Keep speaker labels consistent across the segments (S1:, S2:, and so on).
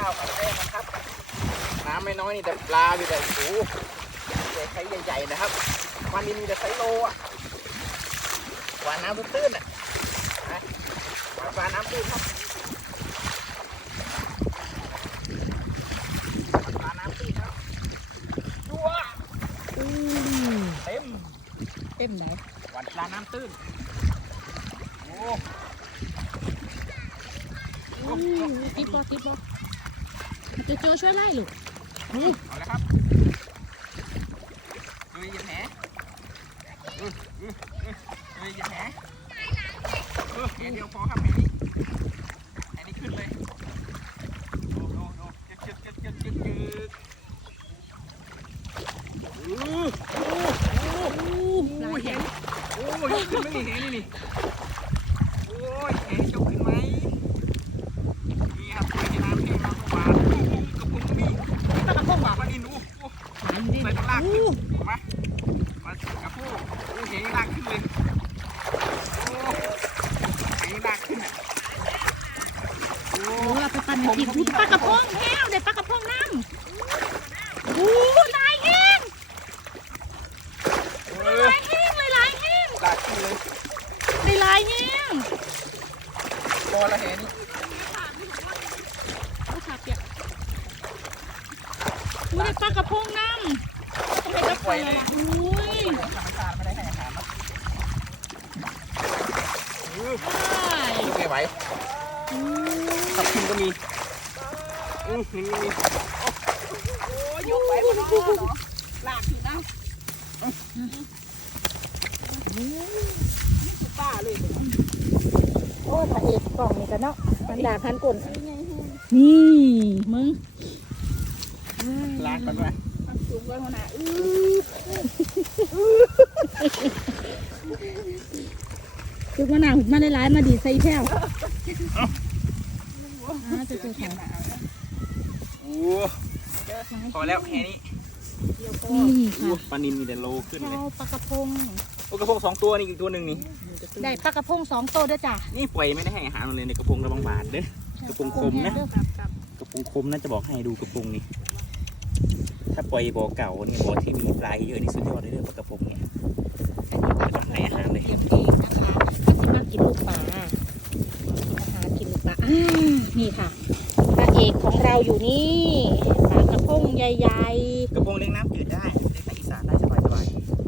S1: าวครั้งแรกนะครับน้ำไม่น้อยนี่แต่ปลามีแต่โอ้ใหญ่ไซส์ใหญ่ๆนะครับวันนี้มีแต่ไซส์โลอ่ะหวานน้ำตื้นๆอ่ะปลาน้ำตื้นครับปลาน้ำตื้นครับดัวเต็มไหนหวานปลาน้ำตื้นโอ้
S2: ติดบ่โจช่วยไล่ลูก
S1: เอาละครับดูอย่าแผลดูอย่าแผลแผลเดียวพอครับแผลนี้ขึ้นเลยดูจึ๊กเห็นยกขึ้นไหมนี่นี่โอ้ยเห็นยกขึ้นไหมนี่ครับไปที่น้ำแห้งน้ำหวานกระพุ้งมีกระพุ้งหวานมันอินใส่ตะลากขึ้นมากระพุ้งเห็นลากขึ้นเลยเห็นลากขึ้นอ่ะ
S2: เราไปปั่นกินปลากระพงแห้วเด็ดปลากระพงน้ำลายแห้งลายแห้ง
S1: ลากขึ้นเลย
S2: ได้ลายแห้ง
S1: พอละแหนี่
S2: ขาเปียกได้ปลากระพงน้ำให้กระพงเลย
S1: ธรรมชาติไม่ได้ให้อาหารไม่ไหวทับทิมก็มีนี่มียกไปมันลากอยู่นะป้าเลย
S2: โอ้พระเอกกล่องนี่กันเนาะมันด่าพันกุ่นนี่มึง
S1: ลากกันไป
S2: สูงกว่าหัวหน้าคือหัวหน้าหุ่นมาได้ร้ายมาดีใส่แถวจะเจอของ
S1: พอแล้วแค่นี้
S2: นี่ค่ะ
S1: ปลานินมีแต่โลขึ้นเลย
S2: ปลากระพง
S1: กระพง2 ตัวนี่อีกตัวหนึ่งนี่
S2: ได้ปลากระพง2 ตัวด้วยจ้ะ
S1: นี่ปล่อยไม่ได้ให้อาหารมันเลยในกระพงระวังบาดเด้อกระพงคมนะกระพงคมน่าจะบอกให้ดูกระพงนี่ถ้าปล่อยบ่อเก่านี่บ่อที่มีปลาเยอะนี่สุดยอดเลยเด้อกระพงเนี่ยไม่ต้องให้อาหารเลย
S2: เก็บเองนะคะถ้าจะมากินลูกปลากินลูกปลานี่ค่ะพระเอกของเราอยู่นี่ปลากระพงใหญ่
S1: ๆกระพงเลี้ยงน้ำจืดได้เลี้ยงในอีสานได้สบาย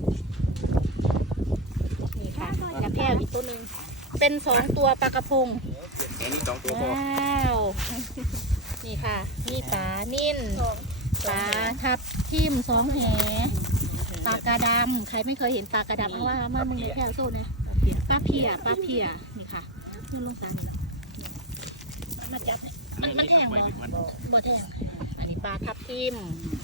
S2: นี่ค่ะกระแพวอีกตัวหนึ่งเป็น2 ตัวปลากระพง
S1: แค่นี้2 ตัวพอ
S2: ว้าวนี่ค่ะนี่ปลานิ่นปลาทับทิม2 แหปลากระดำใครไม่เคยเห็นปลากระดำเพราะว่ามึงในแพวโซ่เนี่ยปลาเพียนี่ค่ะนี่ลงสารมาจับมันแทงบ่แทงอันนี้ปลาทับทิม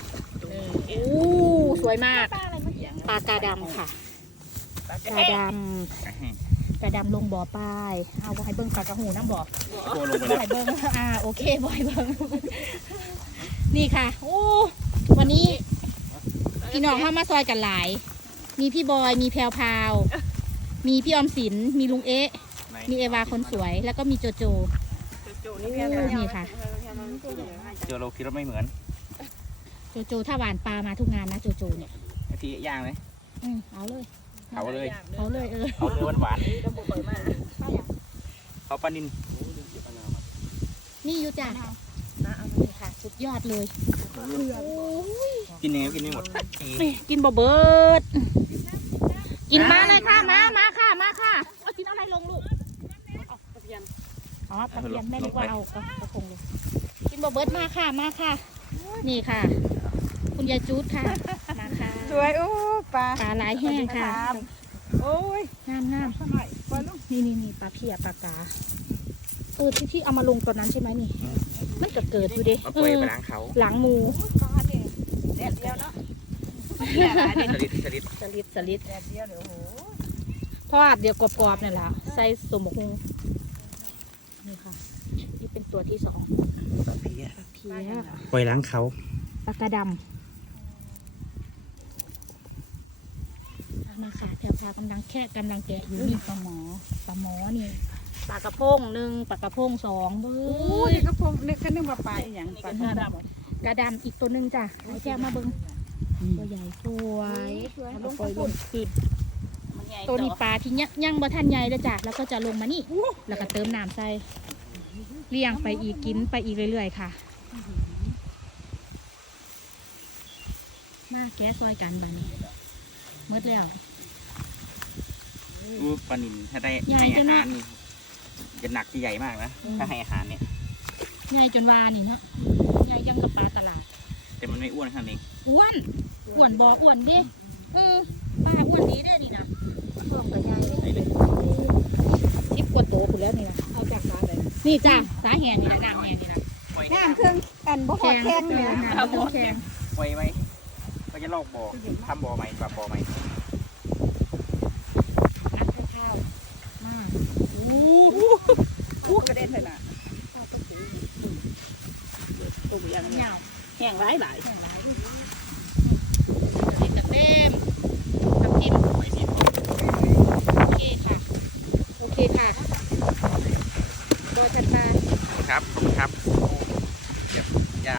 S2: สวยมากปลากระดำค่ะกระดำลงบ่อปลายเอาบ่ให้เบิ้งปลากระหูน้ำบ่อบ่ให้เบิ้งโอเคบ่ให้เบิ้งนี่ค่ะวันนี้พี่น้องเข้ามาซอยกันหลายมีพี่บอยมีแพรวพาวมีพี่ออมสินมีลุงเอ๊ะมีเอวาคนสวยแล้วก็มีโจโจนี่ค่ะ
S1: เจอเราคิดว่าไม่เหมือน
S2: โจถ้าหวานปลามาทุกงานนะโจเนี่ย
S1: ทีย่างไหม
S2: เอาเลย
S1: เอาเนื้อหวานเอาปลานิน
S2: นี่อยู่จ้ะนี่ค่ะสุดยอดเลย
S1: กินยังไงกินไม่หมด
S2: กินบ่เบิดกินมาเลยค่ะมาค่ะเอากินอะไรลงลูกปลาเพียนแม่นึกว่าเอากระพงเลยกินบ่เบิดมาค่ะนี่ค่ะคุณยายจูดค่ะมาค่ะ
S3: สวยปลา
S2: หลายแห้งค่ะ
S3: โอ้ย
S2: งามนี่ปลาเพียปลากาที่เอามาลงตอนนั้นใช่ไหมนี่มันเกิดอยู่ดิ
S1: ปล่อยไปล้างเขา
S2: หลังมู
S3: เดียวเนาะ
S1: สลิด
S2: แดดเดียวเดี๋ยวทอดเดี๋ยวกรอบๆนี่แหละใส่สมบกหุงนี่ค่ะนี่เป็นตัวที่2
S1: ปลาเพียปล่อยล้างเขา
S2: ปลากระดำมาค่ะแถวๆกำลังแกะอยู่นี่ปลาหมอนี่ปลากระพงหนึ่งปลากระพงสองเบ้
S3: โอ้
S2: ย
S3: ยก็พงนึกกันนึกว่าปลาอีหยังปลากระดำ
S2: กระดำอีกตัวหนึ่งจ้ะเอาแก้วมาเบิ้งตัวใหญ่สวยลงไปลงขึ้นตัวนี้ปลาที่ย่างบ่ทันใหญ่เลยจ้ะแล้วก็จะลงมานี่แล้วก็เติมน้ำใส่เลี้ยงไปอีกกินไปอีกเรื่อยๆค่ะหน้าแก๊สซอยกันบานี้มืดแล้ว
S1: ปลานิลถ้าได้
S2: ใหญ่
S1: ให้
S2: จั
S1: อาง
S2: นะ
S1: หารนี่จะหนักจะใหญ่มากนะถ้าให้อาหารเนี่ย
S2: ใหญ่จนวานี่เนาะใหญ่ยังกับปลาตลาด
S1: แต่มันไม่อ้วนขนาดนี้
S2: อ้วนอ้วนบ่อ้วนเด้ปลาอ้วนดีเด้นี่นะเพิ่มกับใหญ่เลยทิพกว่าโตคุณแล้วนี่นะ
S3: เอาจากปลาเลย
S2: นี่จ้ะสาแหงนี่นะน้ำแหงนี่นะ
S3: น้ำเครื่องอันบ่พอแข็งเลยนะ
S2: น้ำบ่แข็ง
S1: ไว้ไหมก็จะลอกบ่อทำบ่อใหม่ปรับบ่อใหม่
S2: อัดข้าวมา
S3: อู้กระเด็นเลยน่ะตัวใหญ่
S2: เหงา
S3: แห้งหลาย
S2: แห้งหลายติดเต็มน้ำจิ้ม
S1: ไว้สิ
S2: โอเคค่ะโอเคค่ะโดยชันมา
S1: ครับขอบคุณครับ
S2: โอเค